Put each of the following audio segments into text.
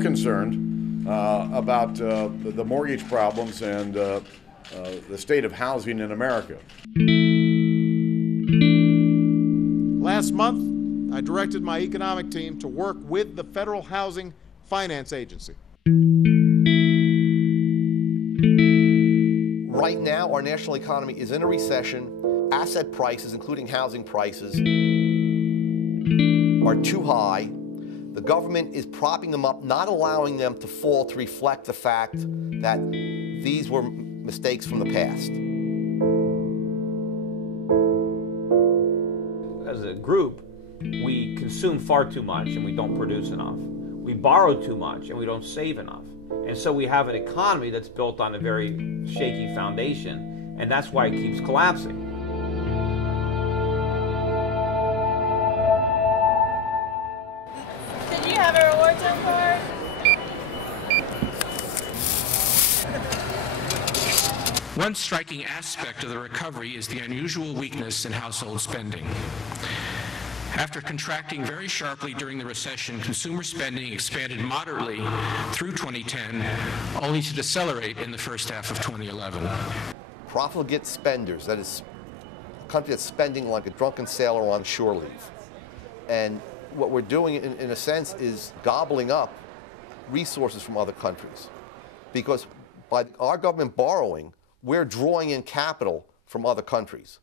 concerned about the mortgage problems and the state of housing in America. Last month, I directed my economic team to work with the Federal Housing Finance Agency. Right now, our national economy is in a recession. Asset prices, including housing prices, are too high. The government is propping them up, not allowing them to fall to reflect the fact that these were mistakes from the past. As a group, we consume far too much and we don't produce enough. We borrow too much and we don't save enough. And so we have an economy that's built on a very shaky foundation, and that's why it keeps collapsing. Did you have a rewards report? One striking aspect of the recovery is the unusual weakness in household spending. After contracting very sharply during the recession, consumer spending expanded moderately through 2010, only to decelerate in the first half of 2011. Profligate spenders, that is a country that's spending like a drunken sailor on shore leave. And what we're doing, in a sense, is gobbling up resources from other countries. Because by our government borrowing, we're drawing in capital from other countries.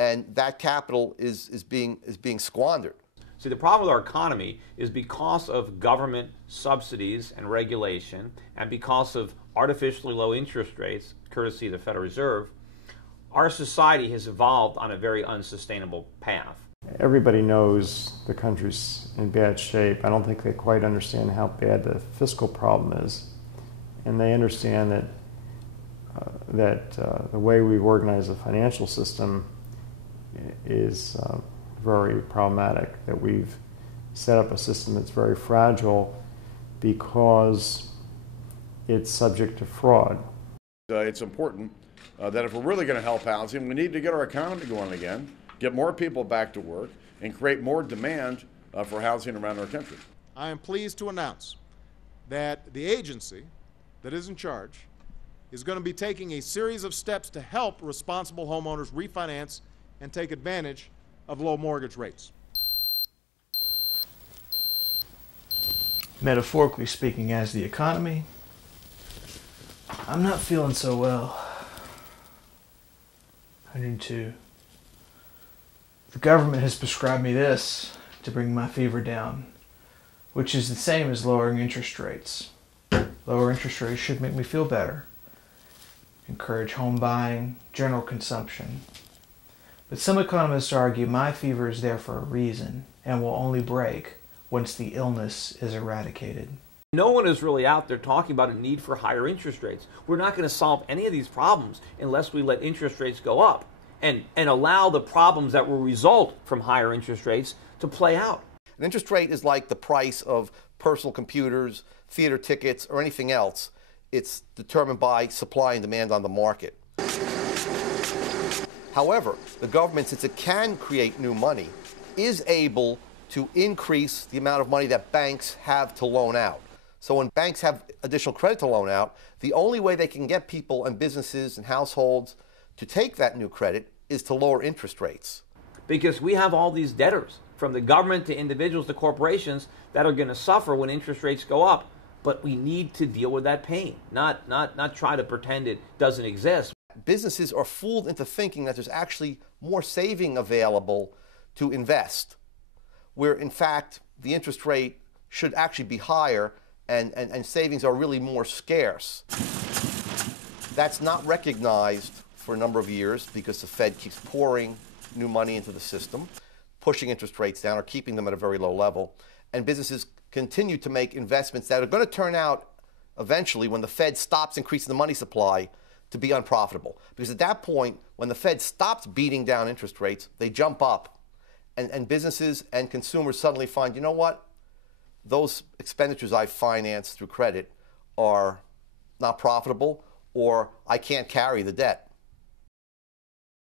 And that capital is being squandered. See, the problem with our economy is because of government subsidies and regulation, and because of artificially low interest rates, courtesy of the Federal Reserve, our society has evolved on a very unsustainable path. Everybody knows the country's in bad shape. I don't think they quite understand how bad the fiscal problem is. And they understand that the way we've organized the financial system is very problematic, that we've set up a system that's very fragile because it's subject to fraud. It's important that if we're really going to help housing, we need to get our economy going again, get more people back to work, and create more demand for housing around our country. I am pleased to announce that the agency that is in charge is going to be taking a series of steps to help responsible homeowners refinance and take advantage of low mortgage rates. Metaphorically speaking, as the economy, I'm not feeling so well. I need to. The government has prescribed me this to bring my fever down, which is the same as lowering interest rates. Lower interest rates should make me feel better, encourage home buying, general consumption. But some economists argue my fever is there for a reason and will only break once the illness is eradicated. No one is really out there talking about a need for higher interest rates. We're not going to solve any of these problems unless we let interest rates go up and allow the problems that will result from higher interest rates to play out. An interest rate is like the price of personal computers, theater tickets, or anything else. It's determined by supply and demand on the market. However, the government, since it can create new money, is able to increase the amount of money that banks have to loan out. So when banks have additional credit to loan out, the only way they can get people and businesses and households to take that new credit is to lower interest rates. Because we have all these debtors, from the government to individuals to corporations, that are going to suffer when interest rates go up. But we need to deal with that pain, not try to pretend it doesn't exist. Businesses are fooled into thinking that there's actually more saving available to invest, where in fact the interest rate should actually be higher and savings are really more scarce. That's not recognized for a number of years because the Fed keeps pouring new money into the system, pushing interest rates down or keeping them at a very low level, and businesses continue to make investments that are going to turn out eventually, when the Fed stops increasing the money supply, to be unprofitable. Because at that point, when the Fed stops beating down interest rates, they jump up. And businesses and consumers suddenly find, you know what? Those expenditures I financed through credit are not profitable, or I can't carry the debt.